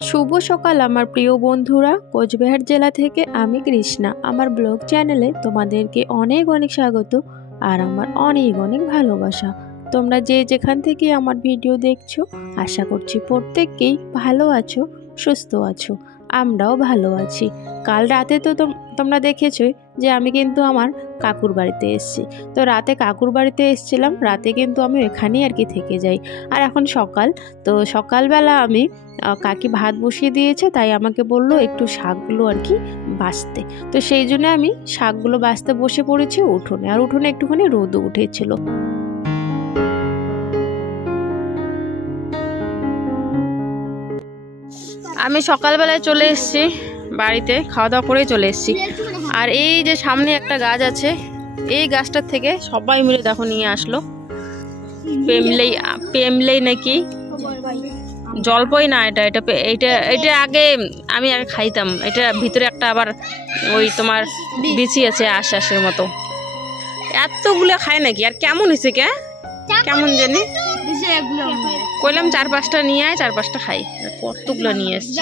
শুভ সকাল আমার প্রিয় বন্ধুরা, কোচবিহার জেলা থেকে আমি কৃষ্ণা। আমার ব্লগ চ্যানেলে তোমাদেরকে অনেক অনেক স্বাগত আর আমার অনেক অনেক ভালোবাসা। তোমরা যে যেখান থেকে আমার ভিডিও দেখছো, আশা করছি প্রত্যেককেই ভালো আছো, সুস্থ আছো। আমরাও ভালো আছি। কাল রাতে তো তোমরা দেখেছোই যে আমি কিন্তু আমার কাকুর বাড়িতে এসেছি। তো রাতে কাকুর বাড়িতে এসেছিলাম, রাতে কিন্তু আমি এখানেই আর কি থেকে যাই। আর এখন সকাল, তো সকালবেলা আমি কাকি ভাত বসিয়ে দিয়েছে, তাই আমাকে বললো একটু শাকগুলো আর কি বাছতে। তো সেই জন্য আমি শাকগুলো বাছতে বসে পড়েছি উঠোনে। আর উঠোনে একটুখানি রোদও উঠেছিল। আমি সকালবেলায় চলে এসেছি বাড়িতে, খাওয়া দাওয়া করে চলে এসেছি। আর এই যে সামনে একটা গাছ আছে, এই গাছটার থেকে সবাই মিলে দেখো নিয়ে আসলো পেমলেই নাকি, জলপাই না, এটা এটা এটা এটা আগে আমি আগে খাইতাম। এটা ভিতরে একটা আবার ওই তোমার বিচি আছে আশ্বাসের মতো। এতগুলো খায় নাকি? আর কেমন হয়েছে কেমন জানি, কইলাম 4-5টা নিয়ে আয়, 4-5টা খাই। কতগুলো নিয়ে এসছি।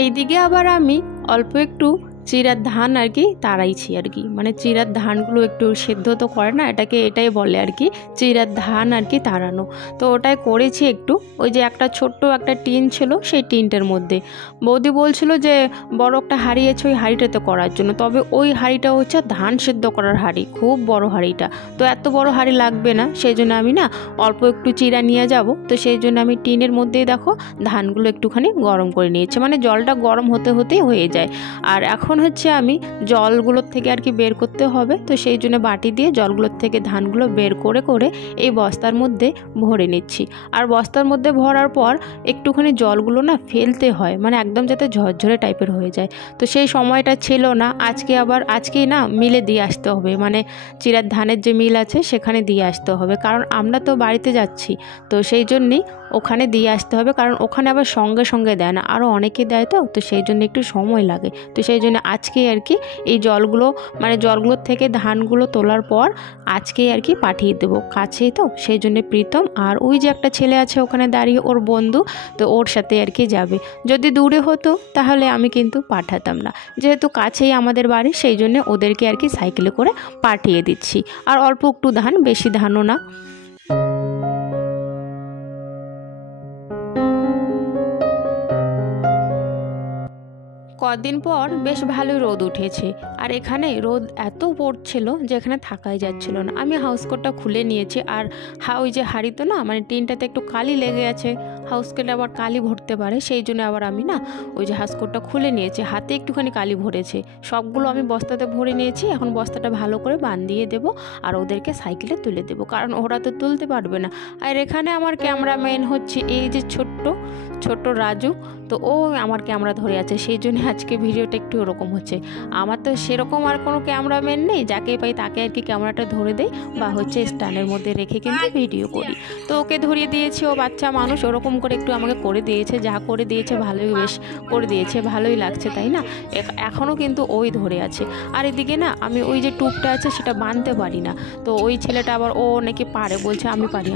এইদিকে আবার আমি অল্প একটু চিরার ধান আর কি তাড়াইছি আর কি, মানে চিরার ধানগুলো একটু সেদ্ধ তো করে না, এটাই বলে আর কি চিরার ধান আর কি তাড়ানো। তো ওটাই করেছি একটু। ওই যে একটা ছোট্ট একটা টিন ছিল, সেই টিনটার মধ্যে বৌদি বলছিল যে বড় একটা হাঁড়ি আছে ওই হাঁড়িটাতে করার জন্য। তবে ওই হাঁড়িটা হচ্ছে ধান সেদ্ধ করার হাঁড়ি, খুব বড় হাঁড়িটা। তো এত বড় হাঁড়ি লাগবে না, সেই জন্য আমি না অল্প একটু চিরা নিয়ে যাব। তো সেই জন্য আমি টিনের মধ্যেই দেখো ধানগুলো একটুখানি গরম করে নিয়েছি, মানে জলটা গরম হতে হতেই হয়ে যায়। আর এখন হচ্ছে আমি জলগুলোর থেকে আর কি বের করতে হবে। তো সেই জন্য বাটি দিয়ে জলগুলোর থেকে ধানগুলো বের করে করে এই বস্তার মধ্যে ভরে নিচ্ছি। আর বস্তার মধ্যে ভরার পর একটুখানি জলগুলো না ফেলতে হয়, মানে একদম যাতে ঝরঝরে টাইপের হয়ে যায়। তো সেই সময়টা ছিল না, আজকেই না মিলে দিয়ে আসতে হবে, মানে চিরার ধানের যে মিল আছে সেখানে দিয়ে আসতে হবে। কারণ আমরা তো বাড়িতে যাচ্ছি, তো সেই জন্যেই ওখানে দিয়ে আসতে হবে। কারণ ওখানে আবার সঙ্গে সঙ্গে দেয় না, আরও অনেকে দেয়, তো সেই জন্য একটু সময় লাগে। তো সেই জন্য আজকেই আর কি এই জলগুলোর থেকে ধানগুলো তোলার পর আজকেই আর কি পাঠিয়ে দেবো। কাছেই তো, সেই জন্য প্রীতম আর ওই যে একটা ছেলে আছে ওখানে দাঁড়িয়ে, ওর বন্ধু, তো ওর সাথে আর কি যাবে। যদি দূরে হতো তাহলে আমি কিন্তু পাঠাতাম না, যেহেতু কাছেই আমাদের বাড়ি, সেই জন্য ওদেরকে আর কি সাইকেলে করে পাঠিয়ে দিচ্ছি। আর অল্প একটু ধান, বেশি ধানও না। কদিন পর বেশ ভালোই রোদ উঠেছে। আর এখানে রোদ এত পড়ছিল যে এখানে থাকাই যাচ্ছিল না। আমি হাউসকোটটা খুলে নিয়েছি। আর ওই যে হাঁড়ি তো না, মানে টিনটাতে একটু কালি লেগে আছে, হাউসকোটে আবার কালি ভরতে পারে, সেই জন্য আবার আমি না ওই যে হাউসকোটটা খুলে নিয়েছি। হাতে একটুখানি কালি ভরেছে, সবগুলো আমি বস্তাতে ভরে নিয়েছি। এখন বস্তাটা ভালো করে বাঁধিয়ে দেবো আর ওদেরকে সাইকেলে তুলে দেবো, কারণ ওরা তো তুলতে পারবে না। আর এখানে আমার ক্যামেরাম্যান হচ্ছে এই যে ছোট্ট রাজু, তো ও আমার ক্যামেরা ধরে আছে, সেই জন্য আজকে ভিডিওটা একটু ওরকম হচ্ছে। আমার তো সেরকম আর কোনো ক্যামেরাম্যান নেই, যাকে পাই তাকে আর কি ক্যামেরাটা ধরে দেই বা হচ্ছে স্ট্যান্ডের মধ্যে রেখে কিন্তু ভিডিও করি। তো ওকে ধরিয়ে দিয়েছি, ও বাচ্চা মানুষ, ওরকম করে একটু আমাকে করে দিয়েছে। যা করে দিয়েছে ভালোই, বেশ করে দিয়েছে, ভালোই লাগছে, তাই না? এখনও কিন্তু ওই ধরে আছে। আর এদিকে না আমি ওই যে টুপটা আছে সেটা বাঁধতে পারি না। তো ওই ছেলেটা আবার ও নাকি পারে, বলছে আমি পারি।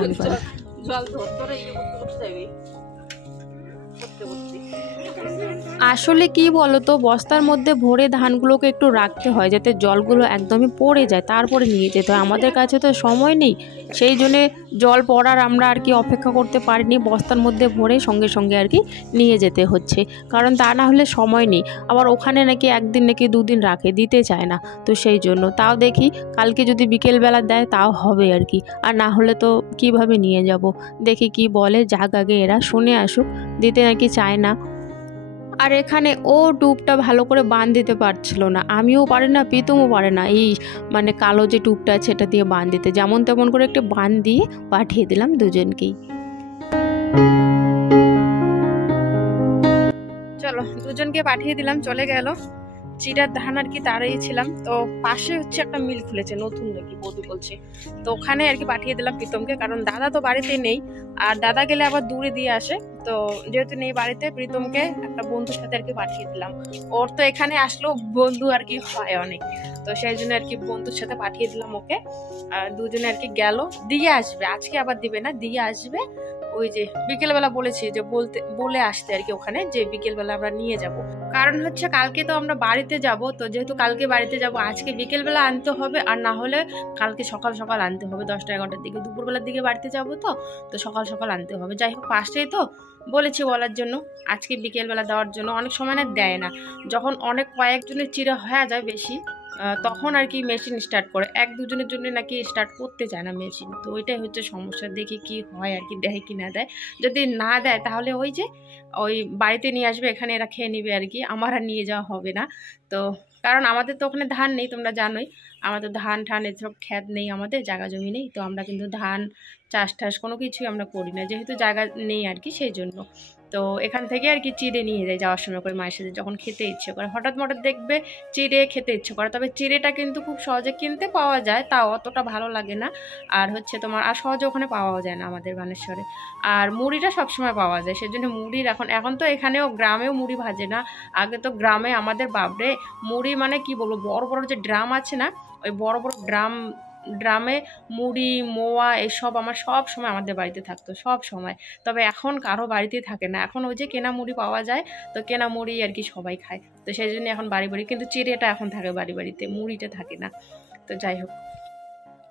আসলে কি বলতো, বস্তার মধ্যে ভরে ধানগুলোকে একটু রাখতে হয় যাতে জলগুলো একদমই পড়ে যায়, তারপরে নিয়ে যেতে হয়। আমাদের কাছে তো সময় নেই, সেই জন্যে জল পড়ার আমরা আর কি অপেক্ষা করতে পারিনি, বস্তার মধ্যে ভরে সঙ্গে সঙ্গে আর কি নিয়ে যেতে হচ্ছে। কারণ তা না হলে সময় নেই। আবার ওখানে নাকি একদিন নাকি 2 দিন রাখে, দিতে চায় না। তো সেই জন্য তাও দেখি কালকে যদি বিকেলবেলা দেয় তাও হবে আর কি, আর না হলে তো কিভাবে নিয়ে যাব। দেখি কি বলে, যাক আগে এরা শুনে আসুক, দিতে নাকি চায় না। আর এখানে ও টুপটা ভালো করে বাঁধ দিতে পারছিল না, আমিও পারি না, প্রীতমও পারে না। এই মানে কালো যে টুপটা আছে সেটা দিয়ে বাঁধ দিতে, যেমন তেমন করে একটু বাঁধ দিয়ে পাঠিয়ে দিলাম দুজনকেই। চলো, দুজনকে পাঠিয়ে দিলাম, চলে গেল। চিরার ধান আর কি তাড়িয়েছিলাম, তো পাশে হচ্ছে একটা মিল খুলেছে নতুন নাকি বৌদি বলছে, তো ওখানে আর কি পাঠিয়ে দিলাম প্রীতমকে। কারণ দাদা তো বাড়িতে নেই, আর দাদা গেলে আবার দূরে দিয়ে আসে। তো যেহেতু নেই বাড়িতে, প্রীতমকে একটা বন্ধুর সাথে আর কি পাঠিয়ে দিলাম। ওর তো এখানে আসলো বন্ধু আর কি হয় অনেক, তো সেই জন্য আর কি বন্ধুর সাথে পাঠিয়ে দিলাম ওকে। আর দুজনে আর কি গেল, দিয়ে আসবে, আজকে আবার দিবে না, দিয়ে আসবে। ওই যে বিকেলবেলা বলেছি যে বলে আসতে আর কি ওখানে, যে বিকেলবেলা আমরা নিয়ে যাব। কারণ হচ্ছে কালকে তো আমরা বাড়িতে যাব, তো যেহেতু কালকে বাড়িতে যাব আজকে বিকেলবেলা আনতে হবে, আর না হলে কালকে সকাল সকাল আনতে হবে, 10টা-11টার দিকে, দুপুরবেলার দিকে বাড়িতে যাব। তো সকাল সকাল আনতে হবে। যাই হোক, পাশেই তো বলেছি বলার জন্য, আজকে বিকেলবেলা দেওয়ার জন্য। অনেক সময় না দেয় না, যখন অনেক কয়েকজনের চিড়া হয়ে যায় বেশি, তখন আর কি মেশিন স্টার্ট করে, 1-2 জনের জন্য নাকি স্টার্ট করতে চায় না মেশিন। তো ওইটাই হচ্ছে সমস্যা, দেখি কি হয় আর কি, দেয় কি না দেয়। যদি না দেয় তাহলে ওই যে ওই বাড়িতে নিয়ে আসবে, এখানে এরা খেয়ে নিবে আর কি, আমার আর নিয়ে যাওয়া হবে না। তো কারণ আমাদের তো ওখানে ধান নেই, তোমরা জানোই আমাদের ধান ঠান এসব ক্ষেত নেই, আমাদের জায়গা জমি নেই। তো আমরা কিন্তু ধান চাষ টাস কোনো কিছুই আমরা করি না, যেহেতু জায়গা নেই আর কি, সেই জন্য। তো এখান থেকে আর কি চিড়ে নিয়ে যাই যাওয়ার সময় করে মায়ের সাথে, যখন খেতে ইচ্ছে করে। হঠাৎ দেখবে চিড়ে খেতে ইচ্ছে করে, তবে চিড়েটা কিন্তু খুব সহজে কিনতে পাওয়া যায়, তাও অতটা ভালো লাগে না। আর হচ্ছে তোমার আর সহজে ওখানে পাওয়াও যায় না আমাদের বানেশ্বরে। আর মুড়িটা সবসময় পাওয়া যায়, সেজন্য মুড়ির এখন তো এখানেও গ্রামেও মুড়ি ভাজে না। আগে তো গ্রামে আমাদের বাবরে মুড়ি মানে কি বলবো, বড় বড় যে ড্রাম আছে না, ওই বড় বড় ড্রামে মুড়ি মোয়া এসব আমার সব সময় আমাদের বাড়িতে থাকতো, সব সময়। তবে এখন কারো বাড়িতে থাকে না, এখন ওই যে কেনা মুড়ি পাওয়া যায়, তো কেনা মুড়ি আর কি সবাই খায়। তো সেই জন্য এখন বাড়ি কিন্তু চিড়েটা এখন থাকে বাড়িতে, মুড়িটা থাকে না। তো যাই হোক,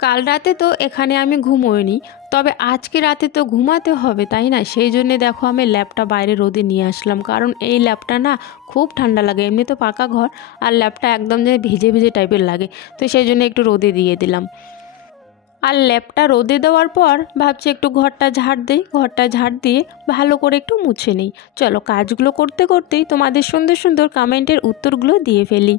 কাল রাতে তো এখানে আমি ঘুমোইনি, তবে আজকে রাতে তো ঘুমাতে হবে তাই না, সেই জন্যে দেখো আমি ল্যাপটা বাইরে রোদে নিয়ে আসলাম। কারণ এই ল্যাপটা না খুব ঠান্ডা লাগে, এমনি তো পাকা ঘর, আর ল্যাপটা একদম যে ভিজে ভিজে টাইপের লাগে, তো সেই জন্য একটু রোদে দিয়ে দিলাম। আর ল্যাপটা রোদে দেওয়ার পর ভাবছি একটু ঘরটা ঝাড় দিয়ে ভালো করে একটু মুছে নিই। চলো কাজগুলো করতে করতেই তোমাদের সুন্দর সুন্দর কমেন্টের উত্তরগুলো দিয়ে ফেলি।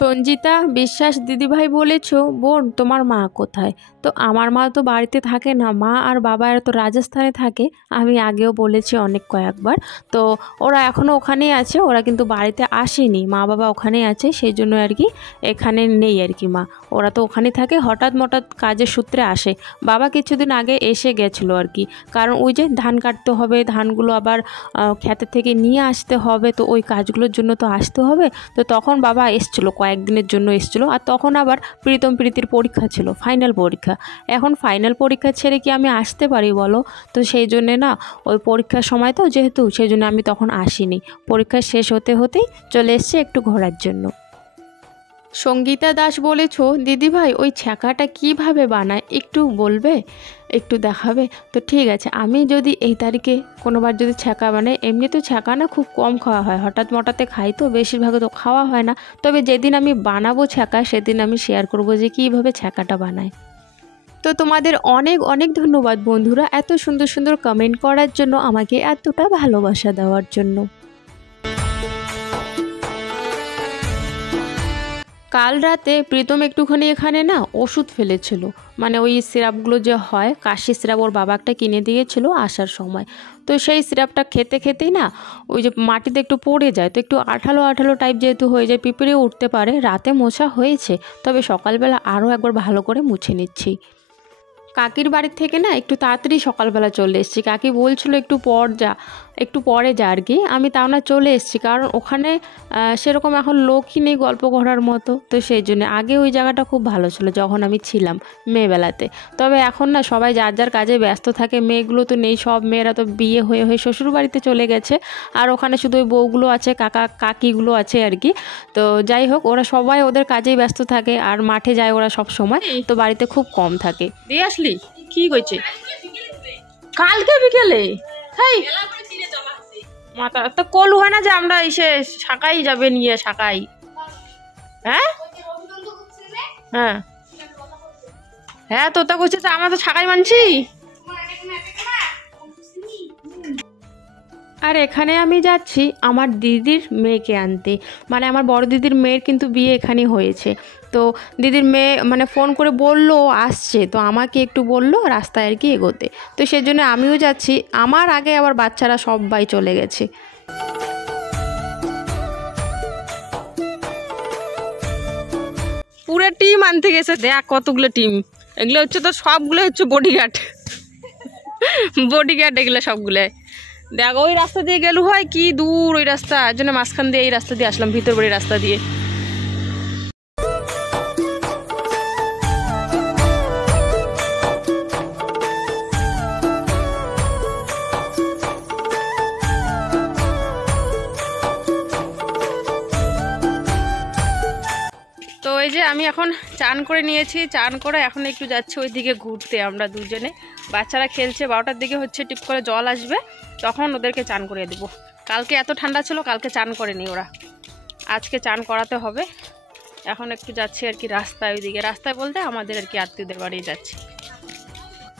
সঞ্জিতা বিশ্বাস দিদিভাই বলেছ, বোন তোমার মা কোথায়? তো আমার মা তো বাড়িতে থাকে না, মা আর বাবা তো রাজস্থানে থাকে, আমি আগেও বলেছি কয়েকবার। তো ওরা এখনও ওখানেই আছে, ওরা কিন্তু বাড়িতে আসেনি, মা বাবা ওখানেই আছে, সেই জন্য আর কি এখানে নেই আর কি মা। ওরা তো ওখানেই থাকে, হঠাৎ কাজের সূত্রে আসে। বাবা কিছুদিন আগে এসে গেছিলো আর কি, কারণ ওই যে ধান কাটতে হবে, ধানগুলো আবার ক্ষেতের থেকে নিয়ে আসতে হবে, তো ওই কাজগুলোর জন্য তো আসতে হবে। তো তখন বাবা এসছিলো, কয়েকদিনের জন্য এসছিলো। আর তখন আবার প্রীতির পরীক্ষা ছিল, ফাইনাল পরীক্ষা। এখন ফাইনাল পরীক্ষা ছেড়ে কি আমি আসতে পারি বলো? তো সেই জন্যে না, ওই পরীক্ষার সময় তো যেহেতু, সেই জন্য আমি তখন আসিনি। পরীক্ষা শেষ হতেই চলে এসেছি একটু ঘোরার জন্য। সঙ্গীতা দাস বলেছ, দিদিভাই ওই ছ্যাঁকাটা কিভাবে বানায় একটু বলবে, একটু দেখাবে? তো ঠিক আছে, আমি যদি এই তারিখে কোনোবার যদি ছ্যাঁকা বানাই, এমনি তো ছ্যাঁকা না খুব কম খাওয়া হয়, হঠাৎ খাই তো, বেশিরভাগ তো খাওয়া হয় না। তবে যেদিন আমি বানাবো ছ্যাঁকা, সেদিন আমি শেয়ার করব যে কীভাবে ছ্যাঁকাটা বানায়। তো তোমাদের অনেক অনেক ধন্যবাদ বন্ধুরা, এত সুন্দর সুন্দর কমেন্ট করার জন্য, আমাকে এতটা ভালোবাসা দেওয়ার জন্য। কাল রাতে প্রীতম একটুখানি এখানে না ওষুধ ফেলেছিল, মানে ওই সিরাপগুলো যে হয় কাশি সিরাপ, ওর বাবা একটা কিনে দিয়েছিল আসার সময়। তো সেই সিরাপটা খেতেই না ওই যে মাটিতে একটু পড়ে যায়, তো একটু আঠালো টাইপ যেহেতু হয়ে যায়, পিঁপড়েও উঠতে পারে। রাতে মোছা হয়েছে, তবে সকালবেলা আরও একবার ভালো করে মুছে নিচ্ছি। কাকির বাড়ির থেকে না একটু তাড়াতাড়ি সকালবেলা চলে এসেছি, কাকি বলছিল একটু পরে যা আর কি, আমি তাও না চলে এসেছি, কারণ ওখানে সেরকম এখন লোকই নেই গল্প করার মতো। তো সেই জন্য আগে ওই জায়গাটা খুব ভালো ছিল যখন আমি ছিলাম মেয়েবেলাতে, তবে এখন না সবাই যার কাজে ব্যস্ত থাকে, মেয়েগুলো তো নেই, সব মেয়েরা তো বিয়ে হয়ে শ্বশুর বাড়িতে চলে গেছে, আর ওখানে শুধু ওই বউগুলো আছে, কাকিগুলো আছে আর কি। তো যাই হোক, ওরা সবাই ওদের কাজেই ব্যস্ত থাকে, আর মাঠে যায় ওরা সব সময়, তো বাড়িতে খুব কম থাকে। দিয়ে আসলি কি কইছে কালকে বিকেলে? হেই মাথা তো কলু হয় না যে আমরা এসে শাকাই যাবে নিয়ে শাকাই? হ্যাঁ হ্যাঁ হ্যাঁ, তোতা করছে, আমরা তো শাকাই মানছি। আর এখানে আমি যাচ্ছি আমার দিদির মেয়েকে আনতে, মানে আমার বড় দিদির মেয়ের কিন্তু বিয়ে এখানে হয়েছে। তো দিদির মেয়ে মানে ফোন করে বললো আসছে, তো আমাকে একটু বললো রাস্তায় আর কি এগোতে, তো সেই জন্য আমিও যাচ্ছি। আমার আগে আবার বাচ্চারা সবাই চলে গেছে। পুরো টিম আনতে গেছে, দেখ কতগুলো টিম, এগুলো হচ্ছে তো সবগুলো হচ্ছে বডিগার্ড এগুলো সবগুলো। দেখ ওই রাস্তা দিয়ে গেলু হয় কি দূর, ওই রাস্তা, এর জন্য মাঝখান দিয়ে এই রাস্তা দিয়ে আসলাম, ভিতর বাড়ির রাস্তা দিয়ে। ওই যে আমি এখন চান করে নিয়েছি, চান করে এখন একটু যাচ্ছি ওইদিকে ঘুরতে আমরা দুজনে। বাচ্চারা খেলছে, 12টার দিকে হচ্ছে টিপ করে জল আসবে, তখন ওদেরকে চান করে দেবো। কালকে এত ঠান্ডা ছিল, কালকে চান করেনি ওরা, আজকে চান করাতে হবে। এখন একটু যাচ্ছি আর কি রাস্তায়, ওইদিকে রাস্তায় বলতে আমাদের আর কি আত্মীয়দের বাড়ি যাচ্ছি।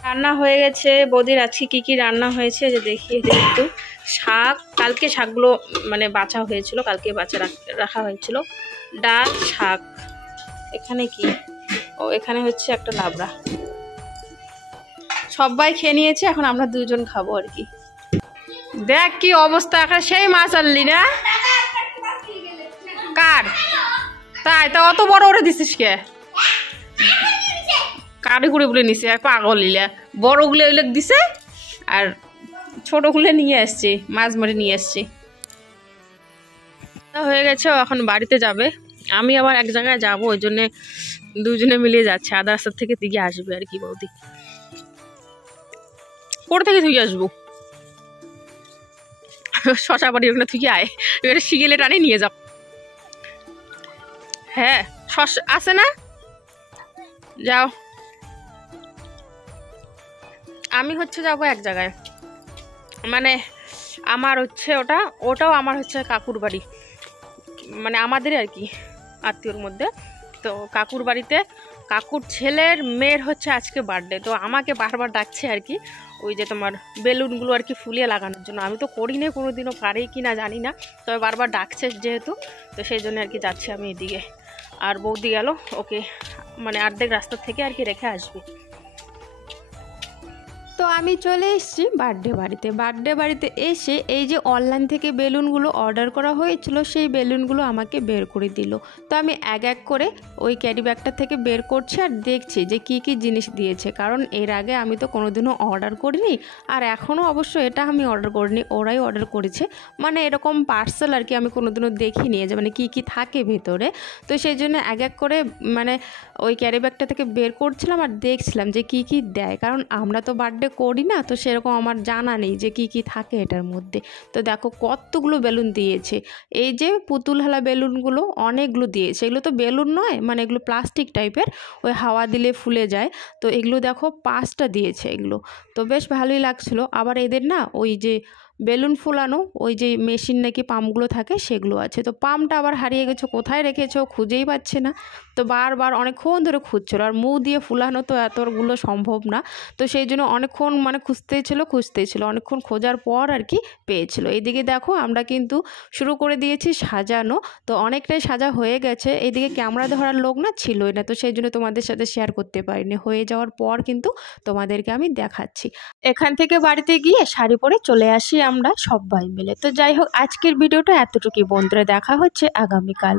রান্না হয়ে গেছে বৌদির। আজকে কী কী রান্না হয়েছে যে দেখিয়ে দিই একটু। শাক, কালকে শাকগুলো মানে বাছা হয়েছিল, কালকে বাছা রাখা হয়েছিল। ডাল, শাক। এখানে কি, ও এখানে হচ্ছে একটা লাবড়া। সবাই খেয়ে নিয়েছে, এখন আমরা দুজন খাবো আর কি। দেখ কি অবস্থা, এখন সেই মাছ আনলি না? কার তাই তা অত বড় ওরে দিছিস কে? কারি করে বলে নিছে, পাগল ইলা। বড়গুলো ওইলে দিছে আর ছোটগুলো নিয়ে আসছে, মাছ মারে নিয়ে আসছে। হয়ে গেছে, এখন বাড়িতে যাবে। আমি আবার এক জায়গায় যাবো, ওই জন্যে দুজনে মিলিয়ে যাচ্ছে। আধা রাস্তার থেকে দিকে আসবে আর কি বৌদি। কোথা থেকে তুই আসবো? শশা বাড়ি ওখানে তুই আয়, এবারে শিগেলে টানে নিয়ে যাও। হ্যাঁ শশা আছে না, যাও। আমি হচ্ছে যাবো এক জায়গায়, মানে আমার হচ্ছে ওটাও আমার হচ্ছে কাকুর বাড়ি, মানে আমাদের আর কি আত্মীয়র মধ্যে। তো কাকুর বাড়িতে কাকুর ছেলের মেয়ের হচ্ছে আজকে বার্থডে, তো আমাকে বারবার ডাকছে আর কি ওই যে তোমার বেলুনগুলো আর কি ফুলিয়ে লাগানোর জন্য। আমি তো করি না কোনোদিনও, পারি কি না জানি না, তবে বারবার ডাকছে যেহেতু, তো সেই জন্য আর কি যাচ্ছি আমি এদিকে। আর বৌদি গেল, ওকে মানে অর্ধেক রাস্তা থেকে আর কি রেখে আসবে। তো আমি চলে এসেছি বার্থডে বাড়িতে এসে এই যে অনলাইন থেকে বেলুনগুলো অর্ডার করা হয়েছিল, সেই বেলুনগুলো আমাকে বের করে দিল। তো আমি এক এক করে ওই ক্যারি ব্যাগটা থেকে বের করছি আর দেখছি যে কি কি জিনিস দিয়েছে, কারণ এর আগে আমি তো কোনোদিনও অর্ডার করিনি, আর এখনও অবশ্য এটা আমি অর্ডার করিনি, ওরাই অর্ডার করেছে। মানে এরকম পার্সেল আর কি আমি কোনোদিনও দেখিনি যে মানে কি কি থাকে ভেতরে। তো সেই জন্য এক এক করে মানে ওই ক্যারি ব্যাগটা থেকে বের করছিলাম আর দেখছিলাম যে কি কি দেয়, কারণ আমরা তো বার্থডে করি না, তো সেরকম আমার জানা নেই যে কি কি থাকে এটার মধ্যে। তো দেখো কতগুলো বেলুন দিয়েছে, এই যে পুতুল হালা বেলুনগুলো অনেকগুলো দিয়েছে। এগুলো তো বেলুন নয়, মানে এগুলো প্লাস্টিক টাইপের, ওই হাওয়া দিলে ফুলে যায়। তো এগুলো দেখো 5টা দিয়েছে এগুলো, তো বেশ ভালোই লাগছিলো। আবার এদের না ওই যে বেলুন ফোলানো ওই যে মেশিন নাকি পাম্পগুলো থাকে সেগুলো আছে, তো পাম্পটা আবার হারিয়ে গেছে, কোথায় রেখেছো খুঁজেই পাচ্ছে না। তো বারবার অনেকক্ষণ ধরে খুঁজছিল, আর মুখ দিয়ে ফুলানো তো এতগুলো সম্ভব না, তো সেই জন্য অনেকক্ষণ মানে খুঁজতেই ছিল অনেকক্ষণ খোঁজার পর আর কি পেয়েছিল। এইদিকে দেখো আমরা কিন্তু শুরু করে দিয়েছি সাজানো, তো অনেকটাই সাজা হয়ে গেছে। এইদিকে ক্যামেরা ধরার লোক না ছিলই না, তো সেই জন্য তোমাদের সাথে শেয়ার করতে পারিনি। হয়ে যাওয়ার পর কিন্তু তোমাদেরকে আমি দেখাচ্ছি। এখান থেকে বাড়িতে গিয়ে শাড়ি পরে চলে আসি আমরা সবাই মিলে। তো যাই হোক, আজকের ভিডিওটা এতটুকুই বন্ধুরা, দেখা হচ্ছে আগামীকাল।